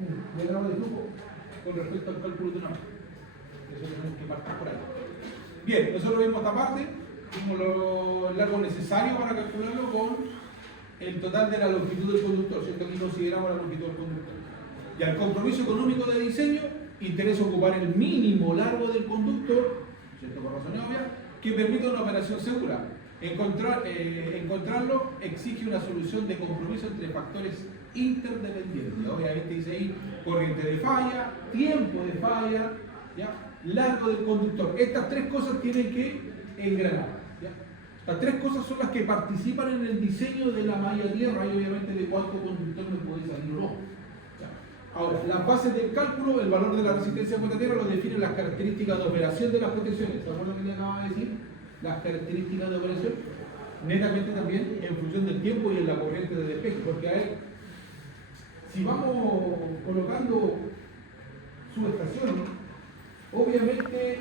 un diagrama de flujo con respecto al cálculo de una malla. Eso tenemos que partir por ahí. Bien, nosotros vimos esta parte, vimos el largo necesario para calcularlo con el total de la longitud del conductor, ¿cierto? Aquí consideramos la longitud del conductor. Y al compromiso económico de diseño, interesa ocupar el mínimo largo del conductor, ¿cierto? Por razones obvias, que permita una operación segura. Encontrarlo exige una solución de compromiso entre factores interdependientes. Obviamente dice ahí corriente de falla, tiempo de falla, ¿ya? Largo del conductor. Estas tres cosas tienen que engranar, ¿ya? Las tres cosas son las que participan en el diseño de la malla tierra y obviamente de cuánto conductor me puede salir o no. ¿Ya? Ahora, las bases del cálculo, el valor de la resistencia a tierra lo definen las características de operación de las protecciones. ¿Se acuerdan que le acababa de decir? Las características de operación, netamente también en función del tiempo y en la corriente de despeje. Porque a ver, si vamos colocando subestaciones, obviamente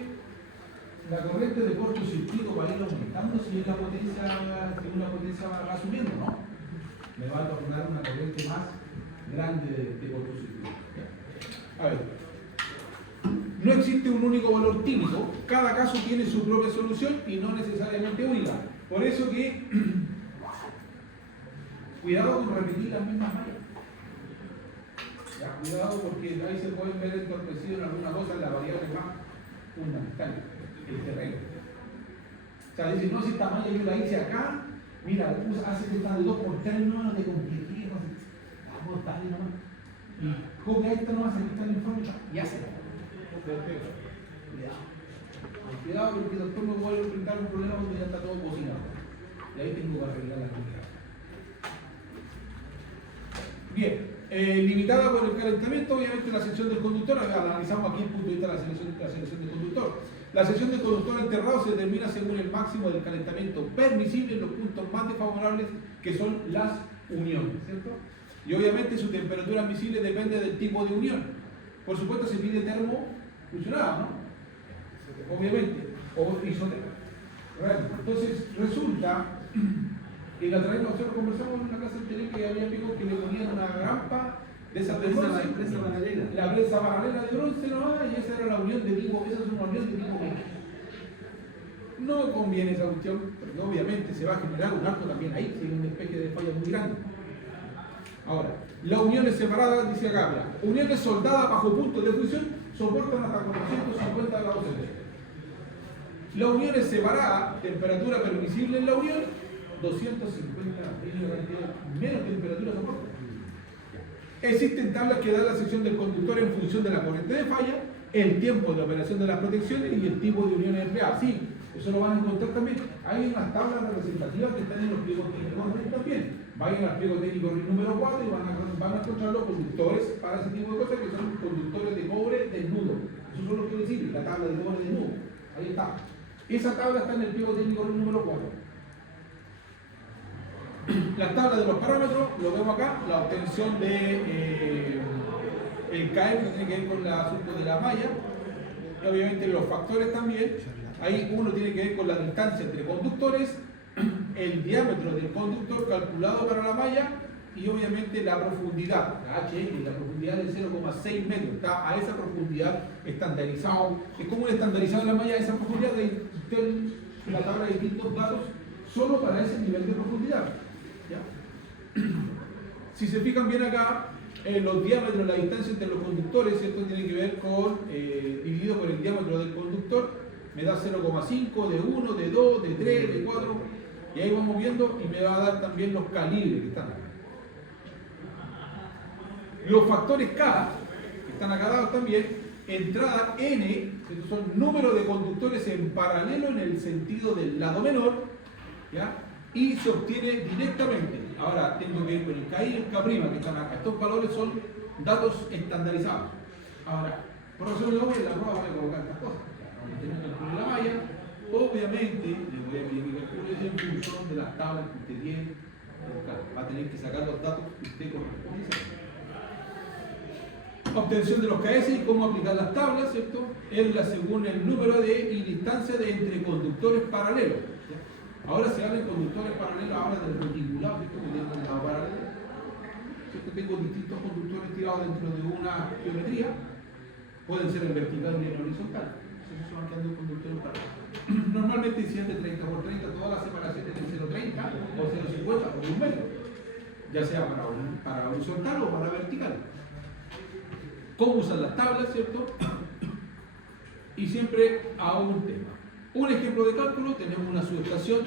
la corriente de cortocircuito va a ir aumentando si una potencia va subiendo, ¿no? Me va a tornar una corriente más grande de cortocircuito. A ver, no existe un único valor típico, cada caso tiene su propia solución y no necesariamente única. Por eso que cuidado con repetir las mismas mallas. Ya, cuidado porque ahí se pueden ver entorpecidos en alguna cosa en la variable más fundamental, el terreno. O sea, dicen, no, si esta malla yo la hice acá, mira, hace que está de 2x3, no te compliqué, no sé, vamos a estar nomás. Y copia esta nomás, aquí está el informe y hace. Cuidado porque después me voy a enfrentar un problema donde ya está todo cocinado. Y ahí tengo que arreglar la actividad. Bien. Limitada por el calentamiento, obviamente la sección del conductor, analizamos aquí el punto de vista de la selección del conductor. La sección del conductor enterrado se determina según el máximo del calentamiento permisible en los puntos más desfavorables, que son las uniones, ¿cierto? Y obviamente su temperatura admisible depende del tipo de unión. Por supuesto se pide termofusionada, ¿no? Obviamente, o isotérmica. Entonces resulta y la otra vez nosotros conversamos en una clase anterior que había amigos que le ponían una rampa de esa prensa paralela. La prensa paralela de bronce nomás, y esa era la unión de tipo, esa es una unión de tipo X. No conviene esa cuestión, porque obviamente se va a generar un arco también ahí, si hay un despeje de falla muy grande. Ahora, las uniones separadas, dice acá, mira, uniones soldadas bajo puntos de fusión soportan hasta 450 grados centígrados. Las uniones separadas, temperatura permisible en la unión, 250, menos temperatura soporta. Existen tablas que dan la sección del conductor en función de la corriente de falla, el tiempo de operación de las protecciones y el tipo de uniones empleadas. Sí, eso lo van a encontrar también. Hay unas tablas representativas que están en los pliegos técnicos también. Vayan al pliego técnico número 4 y van a encontrar los conductores para ese tipo de cosas, que son conductores de cobre desnudo. Esos son los que deciden, la tabla de cobre desnudo. Ahí está. Esa tabla está en el pliego técnico número 4. La tabla de los parámetros, lo vemos acá, la obtención de el KM que tiene que ver con el asunto de la malla, y obviamente los factores también. Ahí uno tiene que ver con la distancia entre conductores, el diámetro del conductor calculado para la malla y obviamente la profundidad, la HL, la profundidad de 0,6 metros, está a esa profundidad estandarizado. Es como un estandarizado en la malla, esa profundidad de la tabla de distintos datos solo para ese nivel de profundidad. ¿Ya? Si se fijan bien acá, los diámetros, la distancia entre los conductores, esto tiene que ver con dividido por el diámetro del conductor, me da 0,5, de 1, de 2, de 3, de 4, y ahí vamos viendo y me va a dar también los calibres que están acá. Los factores K, que están acá dados también, entrada N, estos son número de conductores en paralelo en el sentido del lado menor, ¿ya? Y se obtiene directamente. Ahora tengo que ir con el K y el K' que están acá. Estos valores son datos estandarizados. Ahora, por razón de obvio, en la prueba voy a colocar estas cosas. Teniendo el punto de la malla, obviamente le voy a pedir que calcule en función de las tablas que usted tiene. Va a tener que sacar los datos que usted corresponde. Obtención de los KS y cómo aplicar las tablas, ¿cierto? Según el número de y distancia de entre conductores paralelos. Ahora se habla de conductores paralelos, ahora del reticulado, ¿cierto? Que tiene un lado paralelo. ¿cierto? Tengo distintos conductores tirados dentro de una geometría, pueden ser en vertical y en horizontal. Entonces se van quedando conductores paralelos. Normalmente si es de 30 por 30, todas las separaciones de 0,30 o 0,50 o 1 metro, ya sea para horizontal o para vertical. ¿Cómo usan las tablas, cierto? Y siempre hago un tema. Un ejemplo de cálculo, tenemos una subestación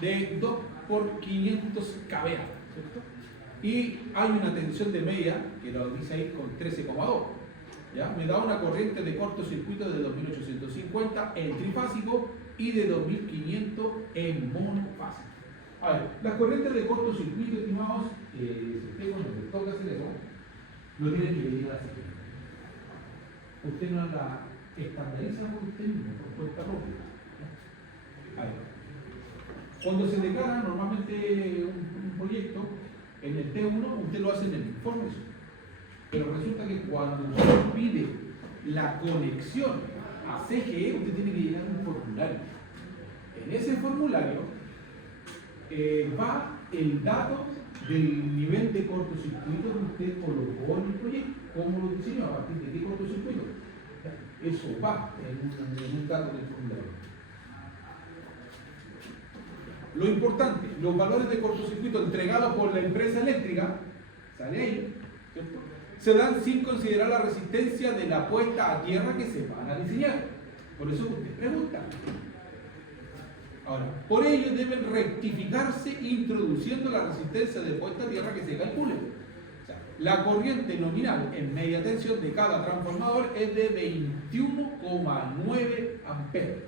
de 2 por 500 kVA, ¿cierto? Y hay una tensión de media, que lo dice ahí con 13,2. ¿Ya? Me da una corriente de cortocircuito de 2850 en trifásico y de 2500 en monofásico. A ver, las corrientes de cortocircuito, estimados, si usted cuando le toca hacer eso, lo tiene que medir a la siguiente. Usted no la estandariza por usted mismo, por cuenta propia. A ver, cuando se declara normalmente un proyecto, en el T1 usted lo hace en el informe. Pero resulta que cuando usted pide la conexión a CGE, usted tiene que llenar un formulario. En ese formulario va el dato del nivel de cortocircuito que usted colocó en el proyecto, cómo lo diseñó, a partir de qué cortocircuito. Eso va en un dato del formulario. Lo importante, los valores de cortocircuito entregados por la empresa eléctrica, sale ahí, ¿cierto? Se dan sin considerar la resistencia de la puesta a tierra que se van a diseñar. Por eso usted pregunta. Ahora, por ello deben rectificarse introduciendo la resistencia de puesta a tierra que se calcule. O sea, la corriente nominal en media tensión de cada transformador es de 21,9 amperes.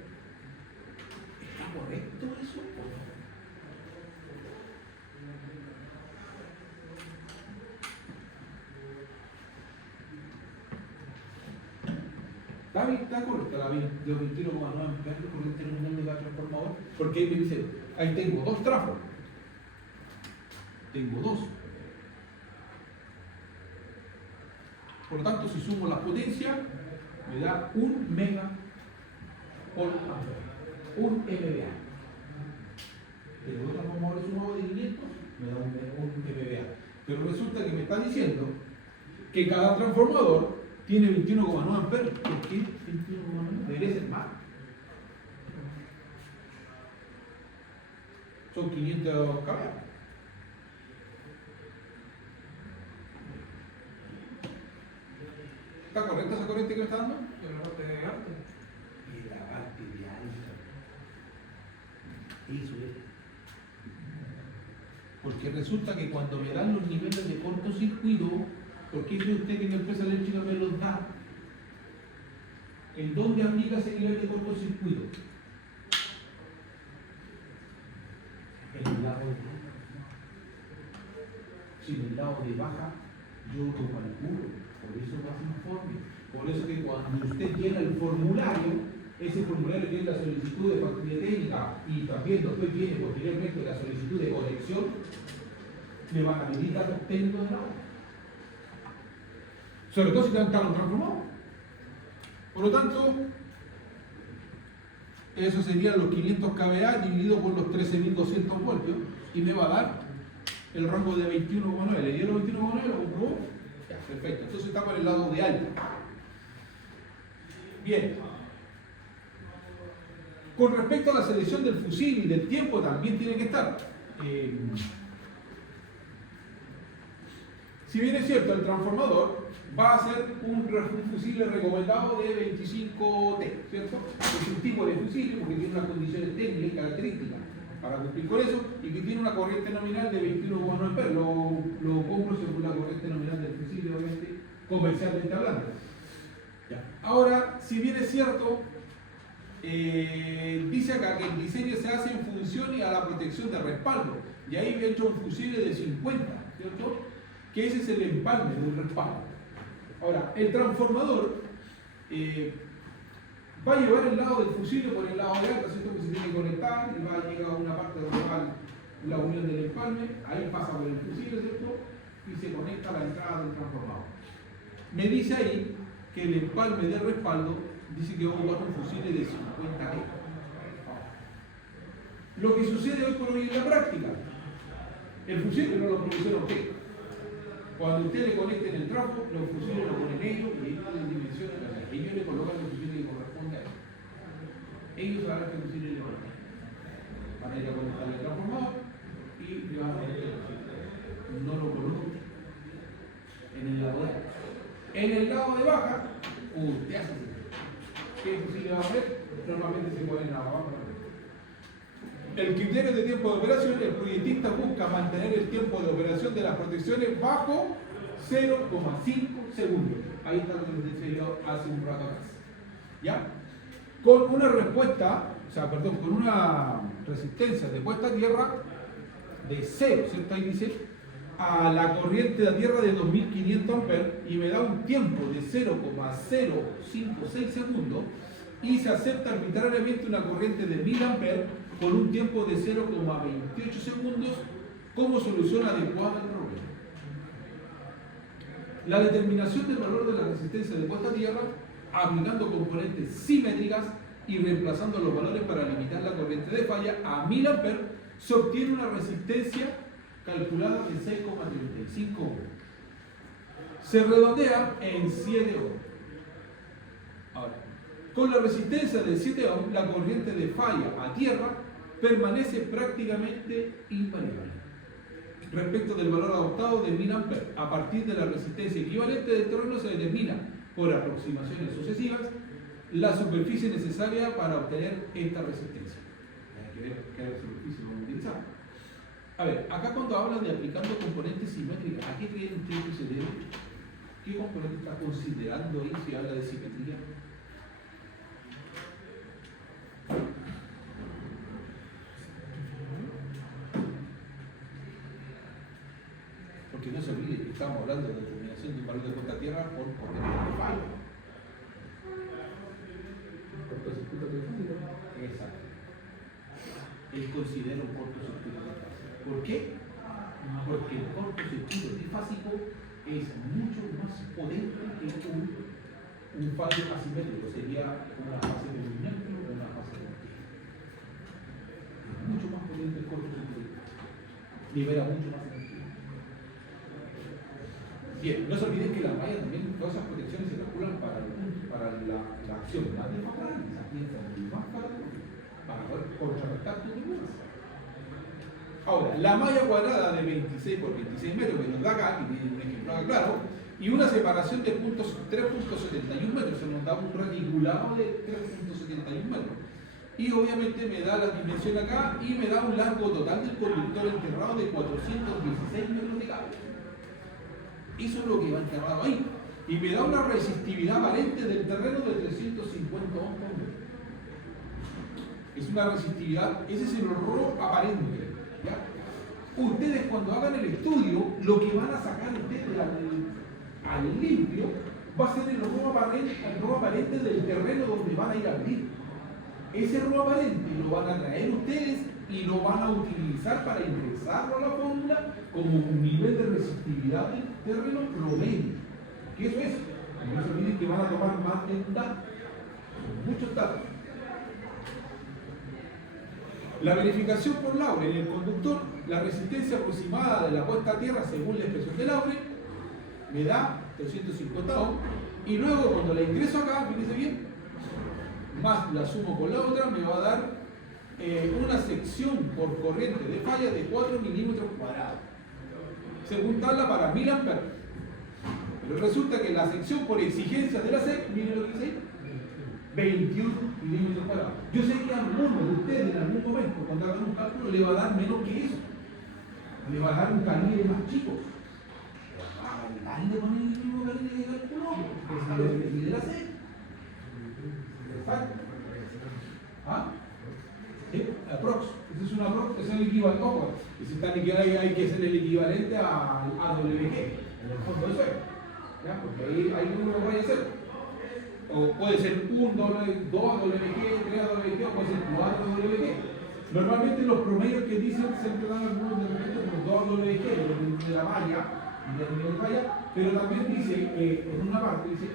¿Está correcto eso? Está correcta la de 21,9 amperes de corriente nominal de cada transformador, porque ahí me dice, ahí tengo dos trafos. Tengo dos. Por lo tanto, si sumo las potencias, me da 1 mega por ampere, 1 MVA. El otro transformador sumado de 500 me da 1 MVA. Pero resulta que me está diciendo que cada transformador tiene 21,9 amperes. ¿Por qué 21,9? Debería ser más. Son 500 kVA. ¿Está correcta esa corriente que me está dando? En la parte de alta. En la parte de alta. Eso es. Porque resulta que cuando me dan los niveles de cortocircuito, ¿por qué cree usted que la empresa eléctrica me los da? ¿En dónde aplica ese nivel de cortocircuito? En el lado de baja. Si en el lado de baja yo lo calculo, por eso va informe. Por eso que cuando usted llena el formulario, ese formulario tiene la solicitud de factibilidad técnica y también después viene posteriormente la solicitud de conexión, me van a pedir datos técnicos de la obra. Sobre todo si están transformados. Por lo tanto, eso serían los 500 kVA dividido por los 13.200 voltios y me va a dar el rango de 21,9. ¿Le dieron 21,9? ¿Lo comprobó? Ya, perfecto. Entonces está por el lado de alta. Bien. Con respecto a la selección del fusible y del tiempo, también tiene que estar. Si bien es cierto, el transformador va a ser un fusible recomendado de 25T, ¿cierto? Es un tipo de fusible porque tiene unas condiciones técnicas y características para cumplir con eso y que tiene una corriente nominal de 21,9 amperes. Lo compro según la corriente nominal del fusible, obviamente, comercialmente hablando. Ya. Ahora, si bien es cierto, dice acá que el diseño se hace en función y a la protección de respaldo, y ahí he hecho un fusible de 50, ¿cierto? Que ese es el empalme del respaldo. Ahora, el transformador va a llevar el lado del fusible por el lado de alta, ¿cierto? Que se tiene que conectar y va a llegar a una parte donde va la unión del empalme, ahí pasa por el fusible, ¿cierto? Y se conecta a la entrada del transformador. Me dice ahí que el empalme de respaldo dice que va a ocupar un fusible de 50T. Lo que sucede hoy por hoy en la práctica, el fusible no lo produjeron ¿qué? Cuando usted le conecten el trafo, los fusibles lo ponen ellos y ellos dimensionan, o sea, ellos le colocan los fusibles que corresponden a ellos. Ellos sabrán qué fusibles le colocan. Van a ir a conectar el transformador y le van a poner el fusible. No lo colocan en el lado de alta. En el lado de baja, usted hace así. ¿Qué fusible va a poner? Normalmente se ponen abajo. El criterio de tiempo de operación, el proyectista busca mantener el tiempo de operación de las protecciones bajo 0,5 segundos. Ahí está lo que les decía yo hace un rato atrás. ¿Ya? Con una respuesta, con una resistencia de puesta a tierra de 0, ¿cierto? Ahí dice, a la corriente de tierra de 2500 amperes y me da un tiempo de 0,056 segundos y se acepta arbitrariamente una corriente de 1000 amperes con un tiempo de 0,28 segundos como solución adecuada al problema. La determinación del valor de la resistencia de puesta a tierra aplicando componentes simétricas y reemplazando los valores para limitar la corriente de falla a 1000 amperes se obtiene una resistencia calculada de 6,35 ohms. Se redondea en 7 ohms. Ahora, con la resistencia de 7 ohms, la corriente de falla a tierra permanece prácticamente invariable respecto del valor adoptado de 1000 amperes. A partir de la resistencia equivalente del terreno se determina, por aproximaciones sucesivas, la superficie necesaria para obtener esta resistencia. Hay que ver qué superficie vamos a utilizar. A ver, acá cuando hablan de aplicando componentes simétricas, ¿a qué creen ustedes que se debe? ¿Qué componente está considerando ahí si habla de simetría? Porque no se olvide que estamos hablando de determinación de un valor de puesta a tierra por corriente de falla. Exacto. Él considera un cortocircuito trifásico. ¿Por qué? Porque el cortocircuito trifásico es mucho más potente que un fallo asimétrico. Sería una fase de movimiento o una fase de movimiento. Es mucho más potente el cortocircuito. Libera mucho más energía. Bien, no se olviden que la malla también, todas esas protecciones se calculan para la acción más desfavorable, esa pieza más para poder contrarrestar tu turbulence. Ahora, la malla cuadrada de 26 por 26 metros que nos da acá, que tiene un ejemplo acá claro, y una separación de 3.71 metros, se nos da un reticulado de 3.71 metros. Y obviamente me da la dimensión acá y me da un largo total del conductor enterrado de 416 metros de cable. Eso es lo que va enterrado ahí. Y me da una resistividad aparente del terreno de 350 ohms. Es una resistividad, ese es el horror aparente. ¿Ya? Ustedes cuando hagan el estudio, lo que van a sacar ustedes al limpio va a ser el horror aparente del terreno donde van a ir a medir. Ese horror aparente lo van a traer ustedes y lo van a utilizar para ingresarlo a la fórmula como un nivel de resistividad del terreno promedio. ¿Qué eso es? No se olviden que van a tomar más de un dato. Son muchos datos. La verificación por Laure en el conductor, la resistencia aproximada de la puesta a tierra según la expresión de Laure, me da 350 ohms. Y luego cuando la ingreso acá, fíjense bien, más la sumo con la otra, me va a dar una sección por corriente de falla de 4 milímetros cuadrados. Según tabla para 1000 amperes. Pero resulta que la sección por exigencias de la SEC, miren lo que dice, 21 milímetros cuadrados. Yo sé que a alguno de ustedes en algún momento, cuando hagan un cálculo, le va a dar menos que eso. Le va a dar un calibre más chico. Dale poner el mismo calibre que calculó, que es lo que mide la SEC. Exacto. ¿Ah? ¿Sí? Aprox. Ese es un aprox, ese es el equivalente. Ojo, hay que hacer el equivalente a WG. En el fondo eso es. ¿Ya? Porque ahí uno lo vaya a hacer. O puede ser 1 2 WG, 3 WG, o puede ser 4 WG. Normalmente los promedios que dicen siempre dan algunos de repente por 2 WG de la malla y del nivel de falla, pero también dice en una parte dice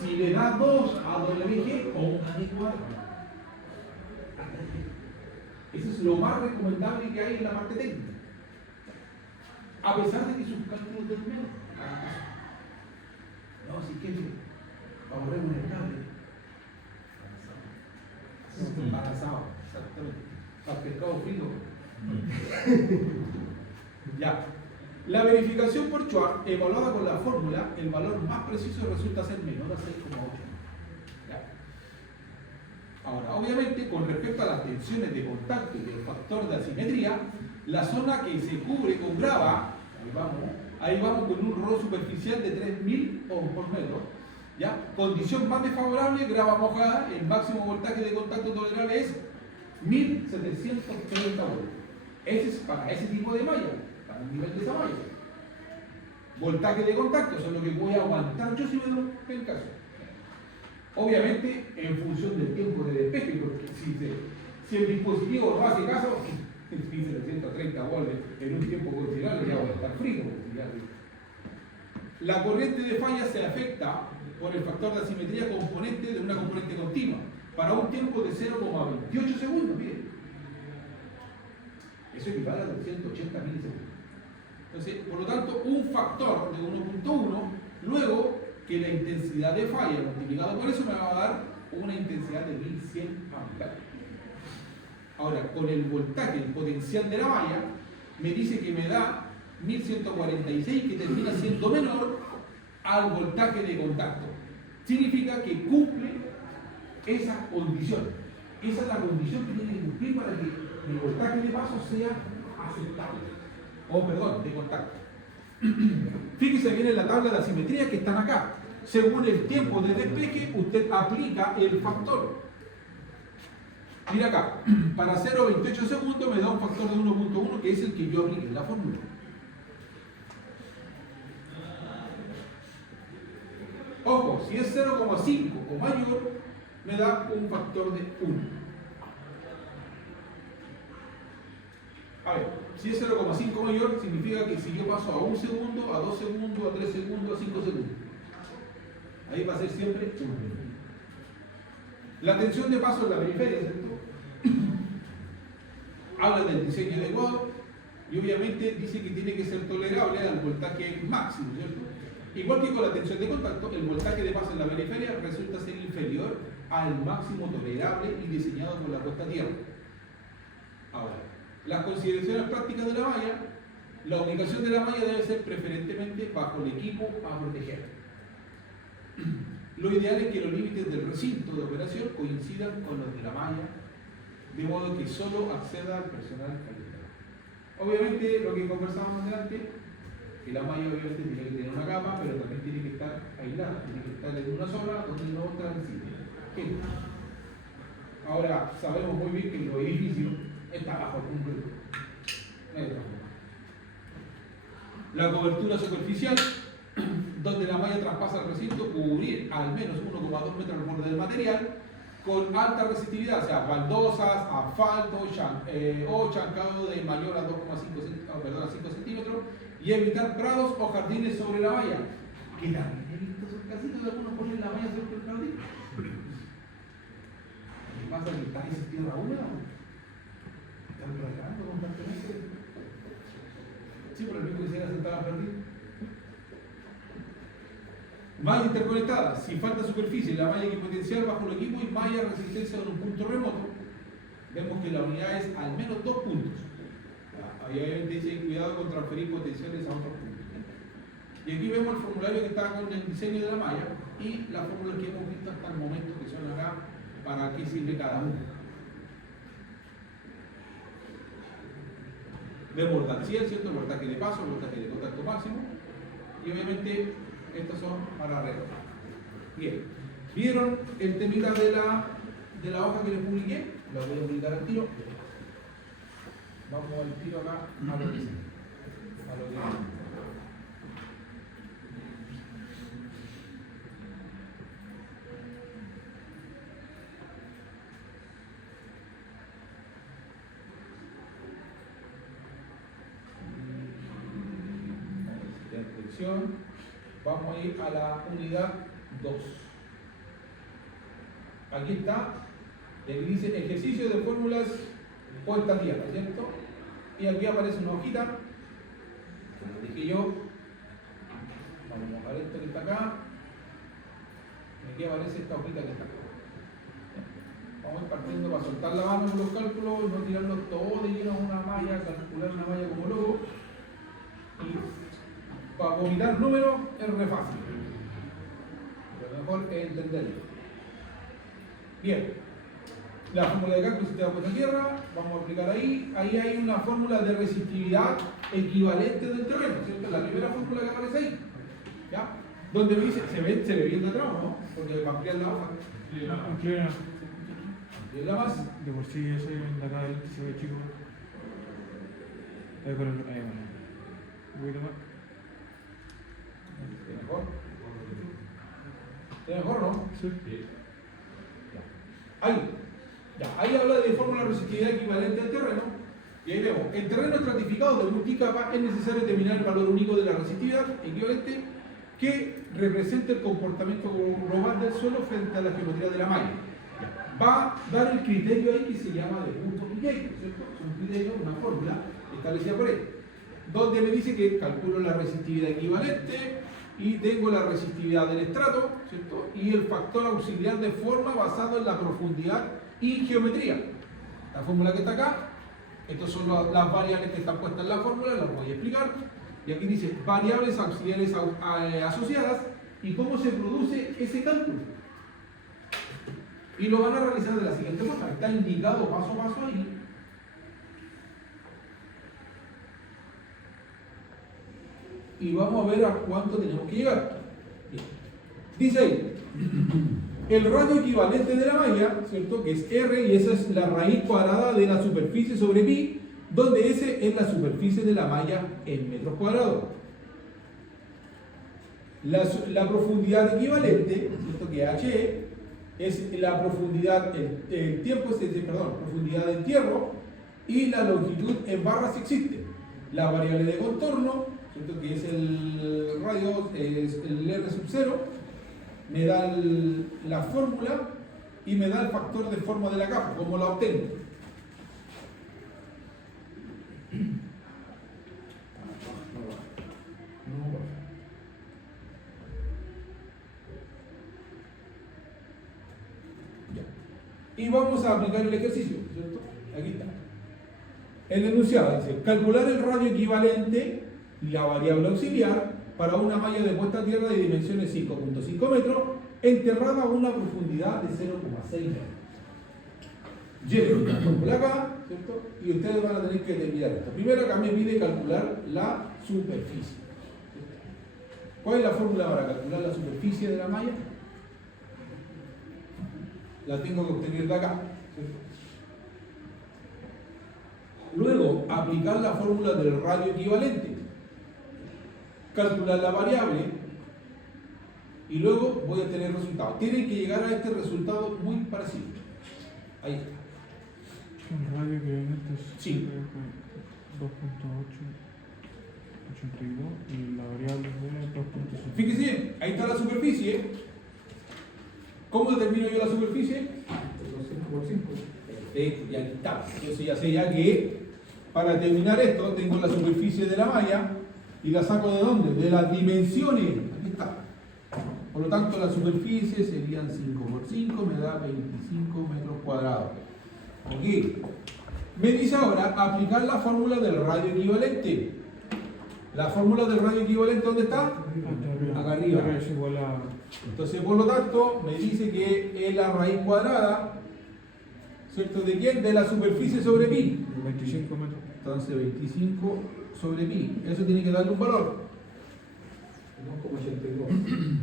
si le da 2 a WG o una de 4. Eso es lo más recomendable que hay en la parte técnica. A pesar de que sus cálculos del menos. No, si quiere, ahorremos el cable. Embarazado, exactamente. Al pescado frito. Ya. La verificación por Schwartz, evaluada con la fórmula, el valor más preciso resulta ser menor a 6,8. Ahora, obviamente, con respecto a las tensiones de contacto y el factor de asimetría, la zona que se cubre con grava, ahí vamos con un RO superficial de 3000 ohms por metro. ¿Ya? Condición más desfavorable, grava mojada, el máximo voltaje de contacto tolerable es 1730 voltios. Ese es para ese tipo de malla, para el nivel de esa malla. Voltaje de contacto, eso es lo que voy a aguantar yo si me doy el caso. Obviamente, en función del tiempo de despeje, porque si el dispositivo no hace caso, 1730 voltios en un tiempo considerable ya va a estar frío. La corriente de falla se afecta por el factor de asimetría componente de una componente continua, para un tiempo de 0,28 segundos, miren. Eso equivale a 280 milisegundos. Entonces, por lo tanto, un factor de 1.1, luego que la intensidad de falla multiplicado por eso me va a dar una intensidad de 1100 amperes. Ahora, con el voltaje, el potencial de la malla, me dice que me da 1146, que termina siendo menor al voltaje de contacto. Significa que cumple esa condición. Esa es la condición que tiene que cumplir para que el voltaje de paso sea aceptable. Perdón, de contacto. Fíjese bien en la tabla de asimetría que están acá. Según el tiempo de despeje, usted aplica el factor. Mira acá, para 0,28 segundos me da un factor de 1.1, que es el que yo apliqué en la fórmula. Ojo, si es 0,5 o mayor, me da un factor de 1. A ver, si es 0,5 mayor, significa que si yo paso a 1 segundo, a 2 segundos, a 3 segundos, a 5 segundos. Ahí va a ser siempre 1. La tensión de paso en la periferia, ¿cierto? Habla del diseño adecuado y obviamente dice que tiene que ser tolerable al voltaje máximo, ¿cierto? Igual que con la tensión de contacto, el voltaje de paso en la periferia resulta ser inferior al máximo tolerable y diseñado por la puesta a tierra. Ahora, las consideraciones prácticas de la malla, la ubicación de la malla debe ser preferentemente bajo el equipo a proteger. Lo ideal es que los límites del recinto de operación coincidan con los de la malla, de modo que solo acceda al personal calificado. Obviamente, lo que conversábamos delante, que la malla obviamente tiene que tener una capa, pero también tiene que estar aislada, tiene que estar en una zona donde no transite. Ahora, sabemos muy bien que los edificios está bajo el concreto. La cobertura superficial, donde la malla traspasa el recinto, cubrir al menos 1,2 metros al borde del material, con alta resistividad, o sea, baldosas, asfalto o chancado de mayor a 5 centímetros, y evitar prados o jardines sobre la malla. Que también he visto esos casitos de algunos ponen la malla sobre el jardín. ¿Qué pasa? Que está en tierra húmeda. Están plagando constantemente. Sí, pero el mismo quisiera sentar al jardín. Malla interconectada, si falta superficie, la malla equipotencial bajo el equipo y malla resistencia en un punto remoto, vemos que la unidad es al menos 2 puntos. Ahí obviamente dice cuidado con transferir potenciales a otros puntos. Y aquí vemos el formulario que está con el diseño de la malla y las fórmulas que hemos visto hasta el momento, que son acá, para qué sirve cada uno. Vemos el axial, ¿cierto? El voltaje de paso, el voltaje de contacto máximo, y obviamente estos son para arreglar. Bien, ¿vieron el temita de la hoja que les publiqué? Lo voy a publicar al tiro. Vamos al tiro acá a lo que sea. Vamos a ir a la unidad 2. Aquí está, le dice ejercicio de fórmulas puesta a tierra, ¿cierto? Y aquí aparece una hojita, como dije yo, Vamos a mojar esto que está acá. ¿Qué aparece esta hojita que está acá? Vamos a ir partiendo para soltar la mano con los cálculos, no tirarlos todo de lleno a una malla, calcular una malla como loco. Y para vomitar números es re fácil. Pero lo mejor es entenderlo. Bien. La fórmula de cálculo sistema puesta a tierra, vamos a aplicar ahí. Ahí hay una fórmula de resistividad equivalente del terreno, ¿cierto? La primera fórmula que aparece ahí. ¿Ya? Donde me dice, se ve bien de atrás, ¿no? Porque va a ampliar la hoja. Amplía. Ampliar la base. De por sí ese de acá adelante se ve chico. Ahí, bueno. Un poquito más. ¿Está mejor? ¿Está mejor, no? Sí. Ahí. Ya, ahí habla de fórmula de resistividad equivalente al terreno. Y ahí vemos, en terreno estratificado de multicapa es necesario determinar el valor único de la resistividad equivalente que representa el comportamiento global del suelo frente a la geometría de la malla. Va a dar el criterio ahí que se llama de punto Piquet, ¿cierto? Es un criterio, una fórmula establecida por él, donde me dice que calculo la resistividad equivalente y tengo la resistividad del estrato, ¿cierto? Y el factor auxiliar de forma basado en la profundidad y geometría. La fórmula que está acá, estas son las variables que están puestas en la fórmula, las voy a explicar. Y aquí dice variables auxiliares asociadas y cómo se produce ese cálculo. Y lo van a realizar de la siguiente forma, está indicado paso a paso ahí. Y vamos a ver a cuánto tenemos que llegar. Bien. Dice ahí, el radio equivalente de la malla, ¿cierto? Que es R, y esa es la raíz cuadrada de la superficie sobre pi, donde S es la superficie de la malla en metros cuadrados. La profundidad equivalente, ¿cierto? Que H es la profundidad, el tiempo profundidad de entierro, y la longitud en barras si existe. La variable de contorno, ¿cierto? Que es el radio, es el R sub 0, me da la fórmula y me da el factor de forma de la capa, ¿cómo la obtengo? Y vamos a aplicar el ejercicio, ¿cierto? Aquí está. El enunciado dice, calcular el radio equivalente y la variable auxiliar para una malla de puesta a tierra de dimensiones 5.5 metros, enterrada a una profundidad de 0,6 metros. Lleven la fórmula acá, ¿cierto? Y ustedes van a tener que terminar esto. Primero acá me pide calcular la superficie. ¿Cuál es la fórmula para calcular la superficie de la malla? La tengo que obtener de acá, ¿cierto? Luego, aplicar la fórmula del radio equivalente. Calcular la variable y luego voy a tener resultado. Tienen que llegar a este resultado muy parecido. Ahí está. Un radio equivalente es Sí. 2.882 y la variable es 2.5. Fíjese bien, ahí está la superficie. ¿Cómo determino yo la superficie? 5 por 5. Perfecto, y aquí está. Entonces ya sé ya que para determinar esto tengo la superficie de la malla y la saco de dónde? De las dimensiones. Aquí está. Por lo tanto la superficie serían 5 por 5, me da 25 metros cuadrados. Ok. Me dice ahora aplicar la fórmula del radio equivalente. La fórmula del radio equivalente, ¿dónde está? Acá arriba. R es igual a... Entonces, por lo tanto, me dice que es la raíz cuadrada, ¿cierto? ¿De quién? De la superficie sobre pi. 25 metros. Entonces, 25 sobre pi. Eso tiene que darle un valor.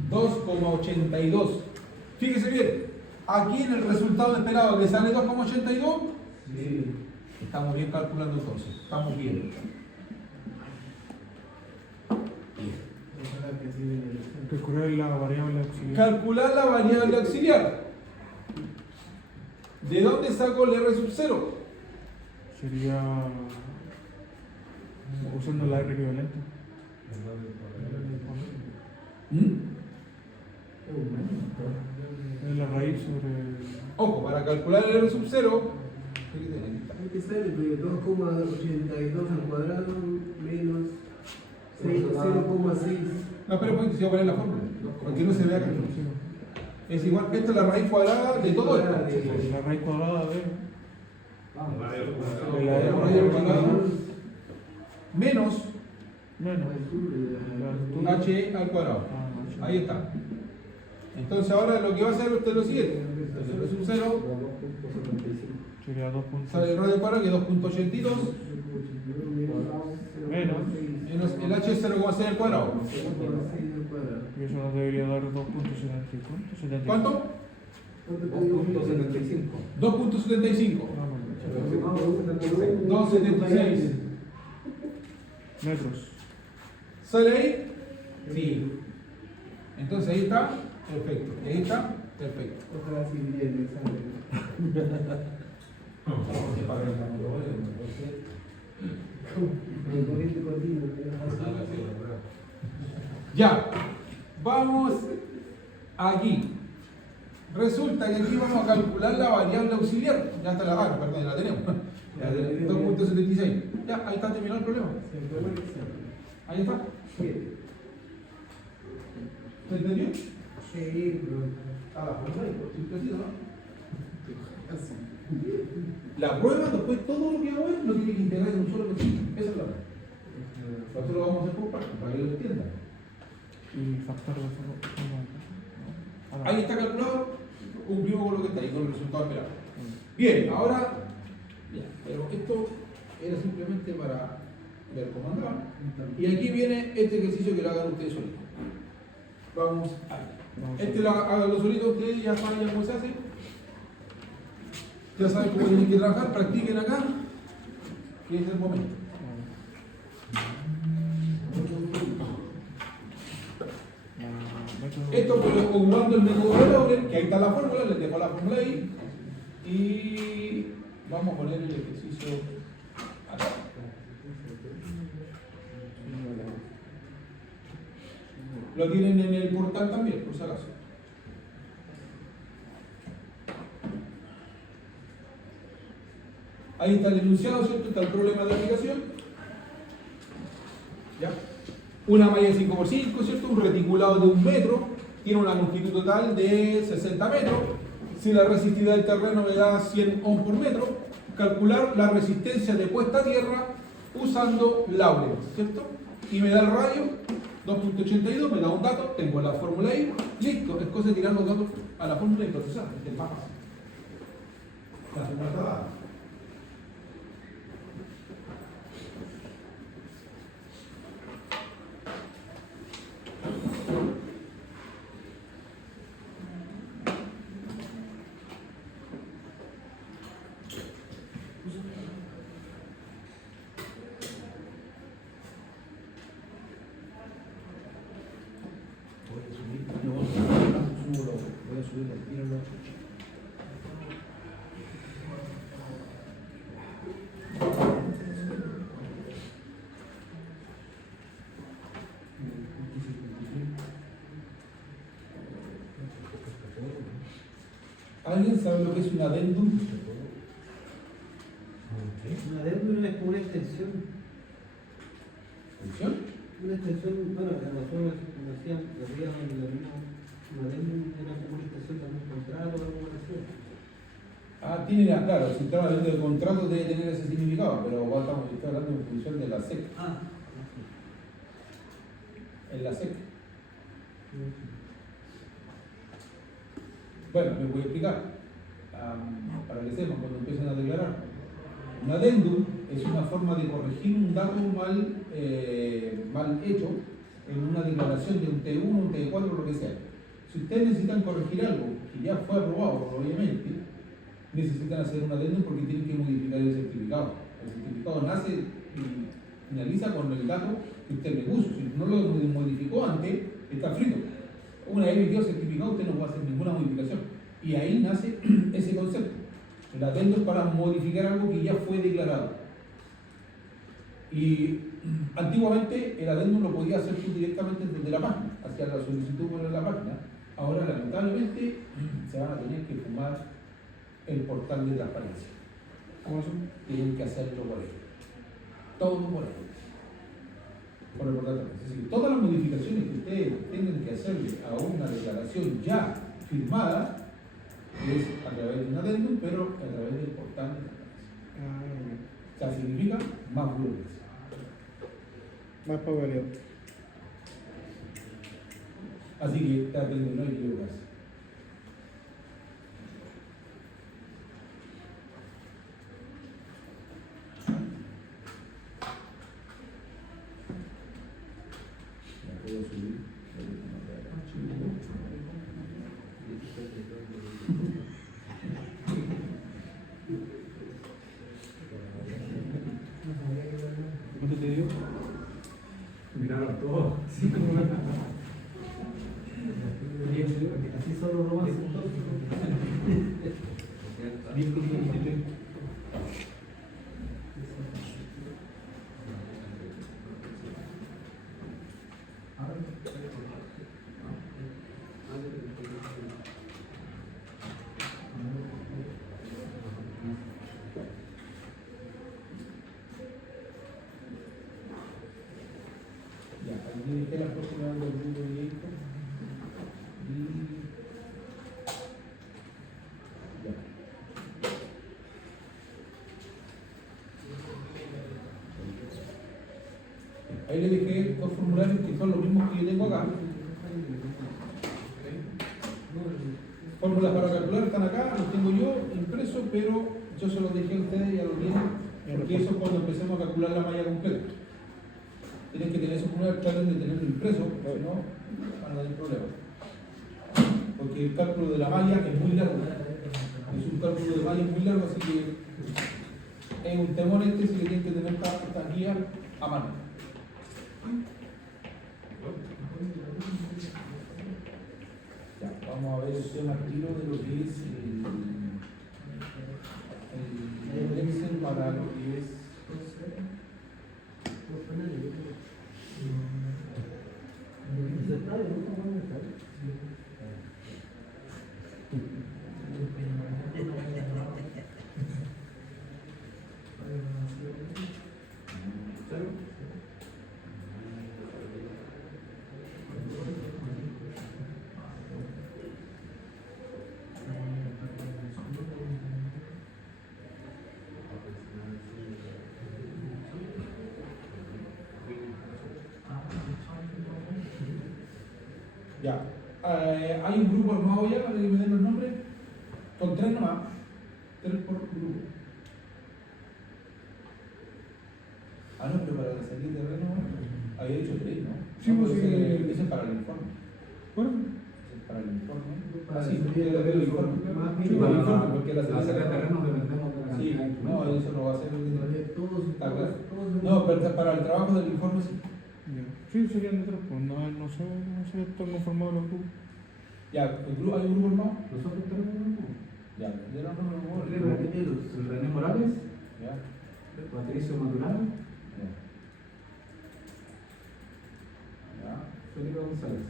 2,82. Fíjese bien. Aquí en el resultado esperado le sale 2,82. Sí. Estamos bien calculando entonces. Estamos bien. Calcular la variable auxiliar. Calcular la variable auxiliar. ¿De dónde saco el R sub 0? Sería usando la R equivalente. Es la raíz sobre... Ojo, para calcular el R sub 0, Hay que saber que 2,82 al cuadrado menos 0,6 No, pero pues, se va a poner la fórmula, porque no se vea que es igual. Esta es la raíz cuadrada de todo esto. La raíz cuadrada de La raíz cuadrada menos h al cuadrado. Ahí está. Entonces ahora lo que va a hacer usted es lo siguiente. Entonces es un 0, sería 2 puntos. sale el radio cuadrado que es 2.82 menos. el h es 0,6 al cuadrado. Y eso nos debería dar 2.75. ¿Cuánto? 2.75. 2.75. 2.76. Metros. ¿Sale ahí? Sí. Entonces ahí está, perfecto. Y ahí está, perfecto. Ojalá sí diría el examen. El corriente continua. Ya, vamos aquí. Resulta que aquí vamos a calcular la variable auxiliar. Ya está la perdón, ya la tenemos. Ya, 2.76. Ya, ahí está terminado el problema. Ahí está. ¿Se entendió? Sí, pero A la prueba, simplecito, ¿no? La prueba, después todo lo que hago lo tiene que integrar en un solo vecino. Esa es la prueba. Nosotros lo vamos a hacer por partes, para que lo entiendan. Y factor de forma. Ahí está calculado, cumplimos con lo que está ahí, con el resultado esperado. Bien, ahora, ya, pero esto era simplemente para ver cómo andaba. Y aquí viene este ejercicio que lo hagan ustedes solitos. Vamos allá. Este lo hagan solitos, ustedes ya saben cómo se hace. Ya saben cómo tienen que trabajar, practiquen acá. Y este es el momento. Esto pues ocupando el método de Lorentz, que ahí está la fórmula, les dejo la fórmula ahí. Y vamos a poner el ejercicio acá. Lo tienen en el portal también, por si acaso. Ahí está el enunciado, ¿cierto? Está el problema de aplicación. ¿Ya? Una malla de 5×5, ¿cierto? Un reticulado de 1 metro, tiene una longitud total de 60 metros. Si la resistividad del terreno me da 100 ohms por metro, calcular la resistencia de puesta a tierra usando Lorentz, ¿cierto? Y me da el radio, 2.82, me da un dato, tengo la fórmula ahí, listo, es cosa de tirar los datos a la fórmula y procesar, es el más fácil. La fórmula está dada. Voy a subir el tiro, ¿no? ¿Alguien sabe lo que es un adendum? Una deuda es como una extensión. ¿Extensión? Una extensión, bueno, nosotros como decían, una deuda era como una extensión de un contrato o alguna relación. Ah, tiene, claro, si estaba hablando de contrato debe tener ese significado, pero igual estamos hablando en función de la SEC. Ah, En la SEC. Bueno, me voy a explicar, para que sepan cuando empiecen a declarar. Un adendum es una forma de corregir un dato mal hecho en una declaración de un T1, un T4, lo que sea. Si ustedes necesitan corregir algo que ya fue aprobado, obviamente, necesitan hacer un adendum porque tienen que modificar el certificado. El certificado nace y finaliza con el dato que usted le puso. Si no lo modificó antes, está frito. Una vez emitido el certificado, usted no puede hacer ninguna modificación. Y ahí nace ese concepto. El adendum para modificar algo que ya fue declarado. Y antiguamente el adendum lo podía hacer tú directamente desde la página, hacia la solicitud por la página. Ahora, lamentablemente, se van a tener que fumar el portal de transparencia. ¿Cómo son? Tienen que hacerlo por ellos. Todo por ellos. por el portal. Es decir, todas las modificaciones que ustedes tengan que hacerle a una declaración ya firmada es a través de un adendum, pero a través del portal de declaración. O sea, significa más burocracia. Más papeleo. Así que traten de no equivocarse. Ya puedo subir. ¿Cuánto te dio? Miraron todo. Sí, como así solo no va a ser todo. 10,23. Ya, aquí dejé la próxima del grupo directo. Ya. Ahí le dejé dos formularios que son los mismos que yo tengo acá. Fórmulas para calcular están acá, los tengo yo impresos, pero yo se los dejé a ustedes y a los niños, porque eso es cuando empecemos a calcular la malla completa. Tienen que tener esos formularios, traten de tenerlo impreso, si no, van a tener problemas. Porque el cálculo de la malla es muy largo. Es un cálculo de malla muy largo, así que es un temor si le tienen que tener esta guía a mano. Ya, vamos a ver el tema tiro de lo que es el Excel para lo que es. Ya, hay un grupo armado ya para que me den los nombres, con 3 nomás, 3 por grupo. Ah, no, pero para la salida de terreno había hecho 3, ¿no? Sí, No, pues pues sí. ese es para el informe. Bueno, Ese es para el informe. Para Ah, sí, el porque el informe. más Sí, para el informe, porque la la salida salida de de terreno terreno. dependemos de la Sí, cantidad de no, kilómetros. eso lo va a hacer el. Está claro. Todos. No, pero para el trabajo del informe sí. ya. Sí, serían de tres, pues no sé, están conformados los grupos. Ya, ¿hay un grupo armado? Nosotros tenemos un grupo. Ya, de los nombres. René Morales, Ya, Patricio Maturano, ya. Ya. Felipe González.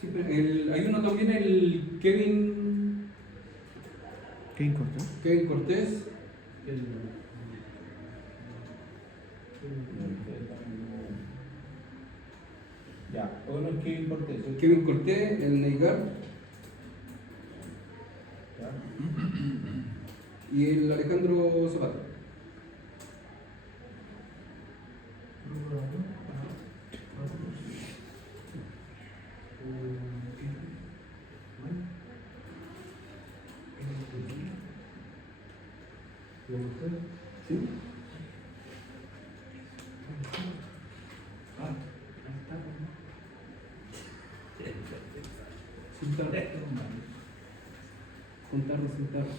Sí, pero hay uno también, el Kevin ¿Qué Cortés? Cortés. Ya, uno es Kevin Cortés. ¿sí? Kevin Cortés, el Neigar Ya. y el Alejandro Zapata. ¿Sí? Ah, ahí está. Sin tarro. Con tarro, sin tarro.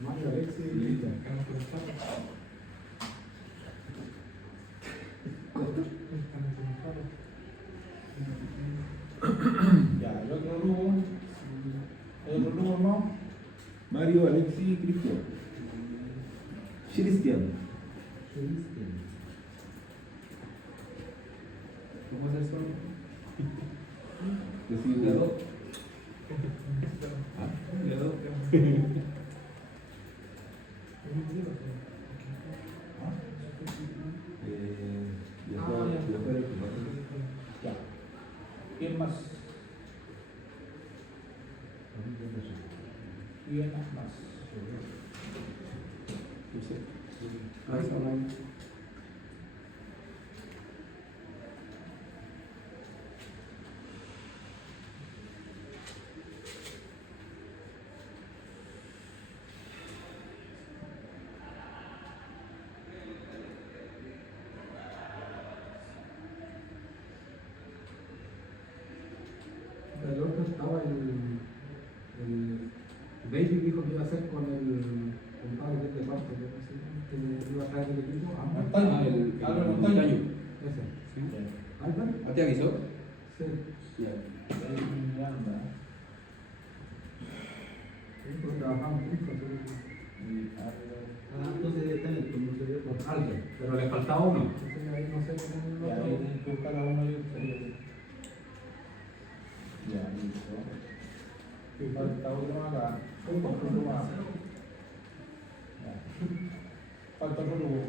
Mario Alexis Lita. Ya, el otro grupo. El otro grupo, hermano. Mario Alexis Cristian. Cristian. ¿Cómo es eso? Decir, La dos. ah, La dos. y después el que Ya. ¿Quién más? ¿Quién más? Ah, esa no. El otro estaba el Baby dijo que iba a hacer con el compadre que es de cuarto, que iba a traer el equipo. Montaño. Ah, el Álvaro montaño. Montaño. Ese. Sí. ¿Álvaro? ¿A ti avisó? Sí. Ya. Ahí anda. Sí, pues trabajamos juntos. Sí. Entonces está en el turno, se dio con alguien, pero le faltaba uno. Entonces ahí no sé cómo Ya, lo ahí tienen que buscar a uno y otro. Ya, listo. Y falta otro acá. Otro más. Ya. Falta otro lugar.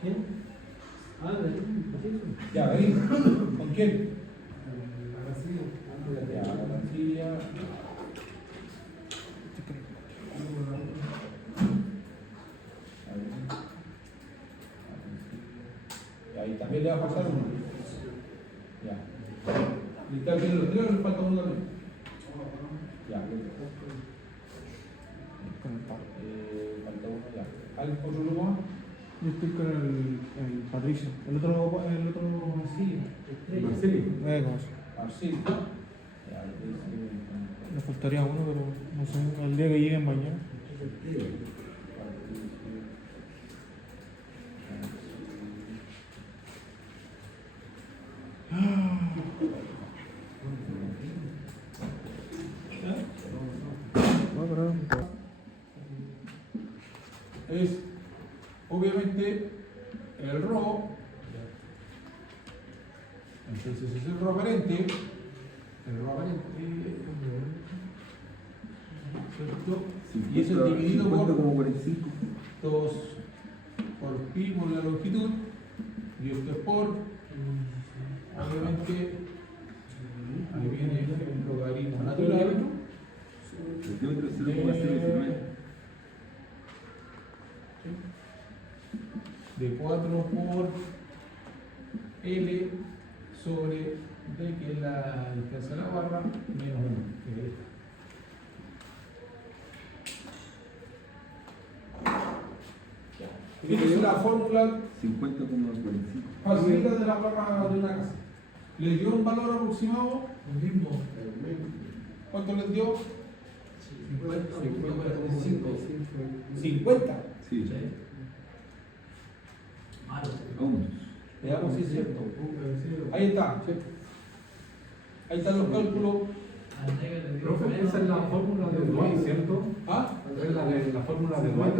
¿Quién? Ah, Ya, ahí. ¿Con quién? la Ya, la Brasil. Y ahí también le va a pasar uno. Ya. ¿Y está bien los tres o le falta uno también? Ya. Falta uno ya. ¿Hay otro grupo más? Yo estoy con el Patricio. El otro Marcelo. ¿cómo se llama? Marcelo. Ya, Le faltaría uno, pero no sé, al día que lleguen mañana. es obviamente el robo. Entonces es el robo aparente. El robo aparente. ¿Cierto? Y eso es dividido 50 por como 45. 2 por pi por la longitud. Y esto es por. Obviamente. Ahí viene el logaritmo natural. El diámetro es 0,019. De 4 por L sobre D, que es la distancia de la barra, menos 1, que es esta. Esta es la fórmula 50,45. facilita de la barra de una casa. ¿Les dio un valor aproximado? ¿Cuánto les dio? 50. Sí. Ohms. Veamos si es cierto. Ahí está. Ahí están los cálculos. Profe, esa es la fórmula de Dwight, ¿cierto? ¿Ah? Es la fórmula de Dwight.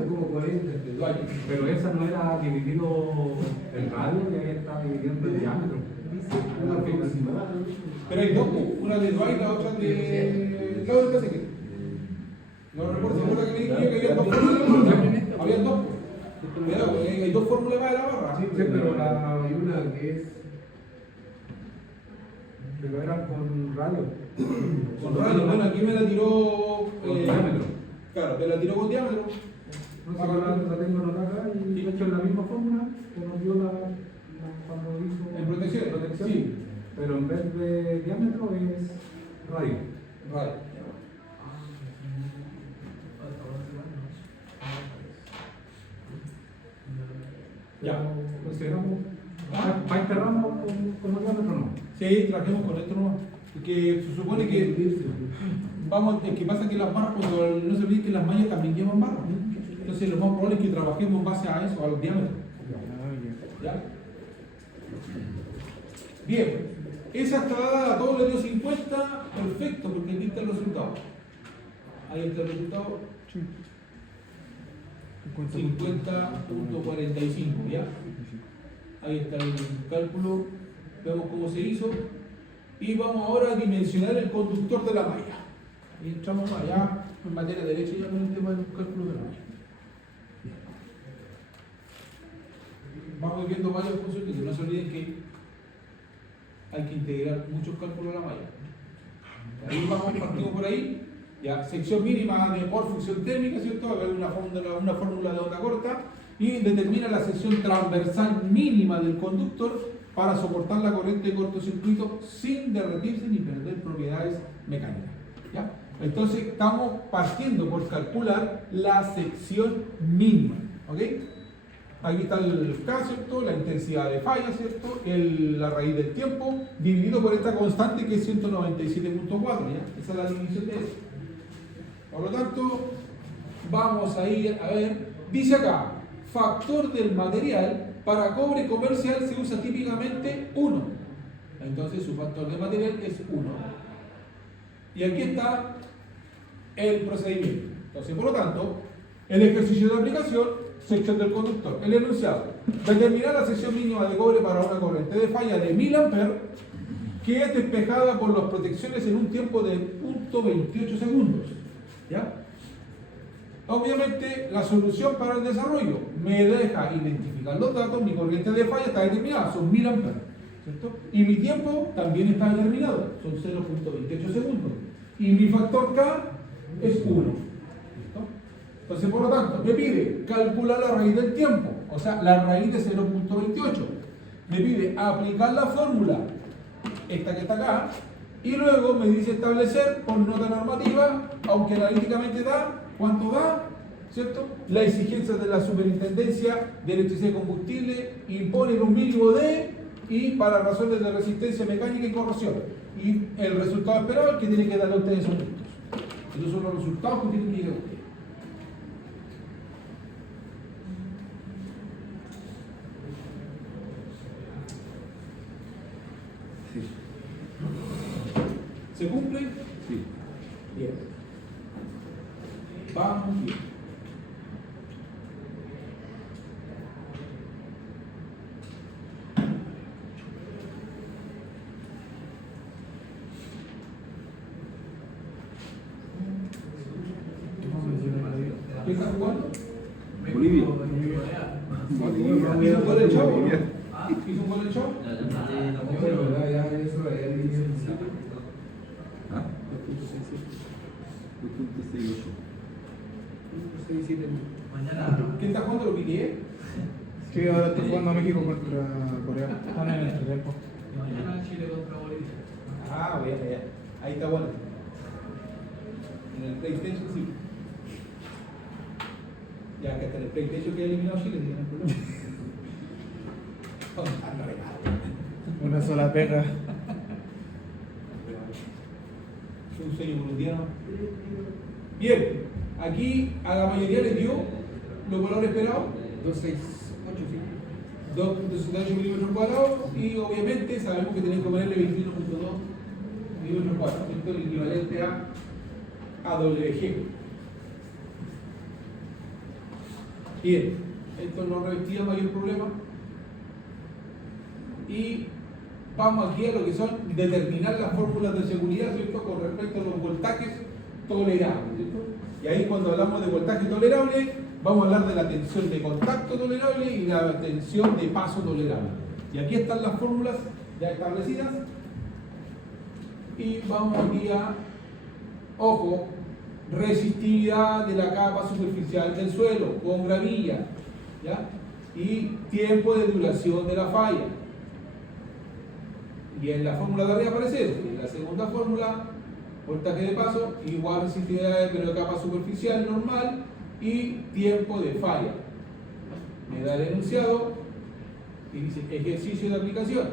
Dwight. Pero esa no era dividido el radio, y ahí está dividiendo el diámetro. Pero hay dos, una de Dwight y la otra de. La otra sí. No recuerdo, ¿se acuerda que le dije yo que había dos fórmulas? Había dos. Cuidado, hay dos fórmulas más de la barra. Sí, pero hay una que es. Pero era con radio. Con radio, bueno, aquí me la tiró. Con diámetro. Claro, me la tiró con diámetro. No sé, la tengo anotada acá y he hecho la misma fórmula que nos dio cuando hizo. En protección, sí. Pero en vez de diámetro es radio. Radio. Ya. Consideramos. ¿Va enterramos con el diámetro o no? Sí, trabajemos con esto nomás. Porque se supone que vamos, es que pasa que las barras, cuando no se olviden que las mallas también llevan barras. Entonces lo más probable es que trabajemos en base a eso, al diámetro. ¿Ya? Bien. Esa escalada a todos le dio 50, perfecto, porque aquí está el resultado. Ahí está el resultado, Sí. 50.45, ¿ya? Ahí está el cálculo, vemos cómo se hizo. Y vamos ahora a dimensionar el conductor de la malla. Y entramos allá en materia de derecho ya con el tema de los cálculos de la malla. Vamos viendo varios conceptos, que no se olviden que hay que integrar muchos cálculos a la malla. Ahí vamos, partimos por ahí. Ya, sección mínima de por función térmica, ¿cierto? Va a haber una fórmula de onda corta y determina la sección transversal mínima del conductor para soportar la corriente de cortocircuito sin derretirse ni perder propiedades mecánicas. ¿Ya? Entonces estamos partiendo por calcular la sección mínima. ¿Ok? Aquí está el K, ¿cierto? La intensidad de falla, ¿cierto? La raíz del tiempo dividido por esta constante que es 197.4. ¿Ya? Esa es la división de eso. Por lo tanto, vamos a ir a ver, dice acá, factor del material para cobre comercial se usa típicamente 1. Entonces su factor de material es 1. Y aquí está el procedimiento. Entonces, por lo tanto, el ejercicio de aplicación, sección del conductor. El enunciado, determinar la sección mínima de cobre para una corriente de falla de 1000 amperes que es despejada por las protecciones en un tiempo de 0.28 segundos. ¿Ya? Obviamente la solución para el desarrollo me deja identificar los datos, mi corriente de falla está determinada, son 1000 amperes, ¿cierto? Y mi tiempo también está determinado, son 0.28 segundos. Y mi factor K es 1. ¿Listo? Entonces, por lo tanto, me pide calcular la raíz del tiempo, o sea, la raíz de 0.28. Me pide aplicar la fórmula, esta que está acá, y luego me dice establecer por nota normativa, aunque analíticamente da, ¿cuánto da? ¿Cierto? La exigencia de la Superintendencia de Electricidad y Combustible impone un mínimo de, y para razones de resistencia mecánica y corrosión. Y el resultado esperado es que tiene que darle a ustedes esos puntos. Esos son los resultados que tienen que llegar a ustedes. Sí. ¿Se cumple? Sí. Bien. Vamos bien. ¿Qué está jugando? Bolivia. ¿Hizo un gol el Chavo? ¿Hizo un gol el Chavo? ¿Ah? 2.68. ¿Quién está jugando? ¿Lo pillé? Sí, ahora está jugando México contra Corea. Están en el entretiempo. Mañana Chile contra Bolivia. Ah, bueno, ya. Ahí está bueno. En el PlayStation sí. Ya que hasta en el PlayStation que ha eliminado Chile, no hay problema. Una sola pega. Un sueño boliviano. Bien, aquí a la mayoría les dio los valores esperados. 2.68 milímetros cuadrados y obviamente sabemos que tenéis que ponerle 21.2 milímetros cuadrados, esto es el equivalente a WG. Bien, esto no revestía mayor problema y vamos aquí a lo que son determinar las fórmulas de seguridad, ¿cierto? Con respecto a los voltajes tolerables, ¿cierto? Y ahí cuando hablamos de voltaje tolerable vamos a hablar de la tensión de contacto tolerable y la tensión de paso tolerable. Y aquí están las fórmulas ya establecidas. Y vamos aquí a, ojo, resistividad de la capa superficial del suelo con gravilla, ¿ya? Y tiempo de duración de la falla. Y en la fórmula de arriba aparece eso. Y en la segunda fórmula, voltaje de paso igual resistividad de capa superficial normal y tiempo de falla. Me da el enunciado y dice ejercicio de aplicación.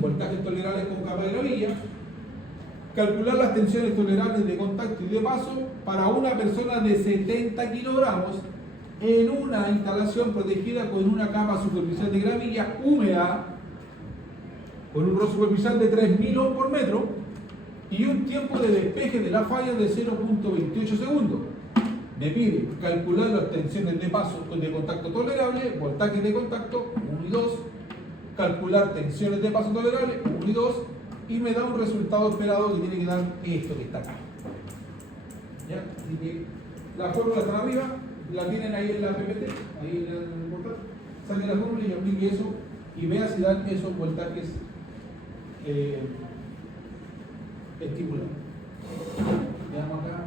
Voltajes tolerables con capa de gravilla. Calcular las tensiones tolerables de contacto y de paso para una persona de 70 kilogramos en una instalación protegida con una capa superficial de gravilla húmeda con un ROS superficial de 3000 ohms por metro y un tiempo de despeje de la falla de 0.28 segundos. Me pide calcular las tensiones de paso de contacto tolerable, voltaje de contacto 1 y 2, calcular tensiones de paso tolerable 1 y 2, y me da un resultado esperado que tiene que dar esto que está acá. ¿Ya? Así que la fórmula está arriba, la tienen ahí en la PPT, ahí en el portal. Saquen la fórmula y aplique eso y vea si dan esos voltajes estimulados. Veamos acá.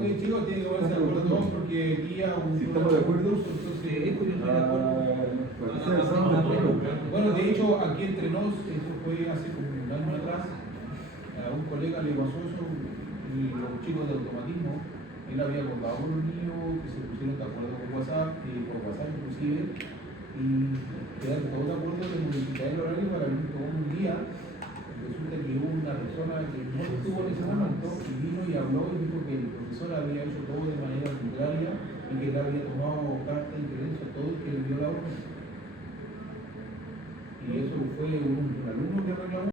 Oye chicos, tiene que ponerse de acuerdo todos porque guía un... Si estamos de acuerdo, entonces esto yo estoy de acuerdo. Bueno, de hecho, aquí entre nos, eso fue hace como un año atrás, a un colega le pasó eso y los chicos de automatismo, él había acordado con los niños que se pusieron de acuerdo con WhatsApp, por WhatsApp inclusive, y quedaron todos de acuerdo de modificar el horario para venir todo un día. Resulta que hubo una persona que no estuvo en ese momento y vino y habló y dijo que el profesor había hecho todo de manera arbitraria y que él había tomado carta de creencia todo y que le dio la orden. Y eso fue un alumno que reclamó.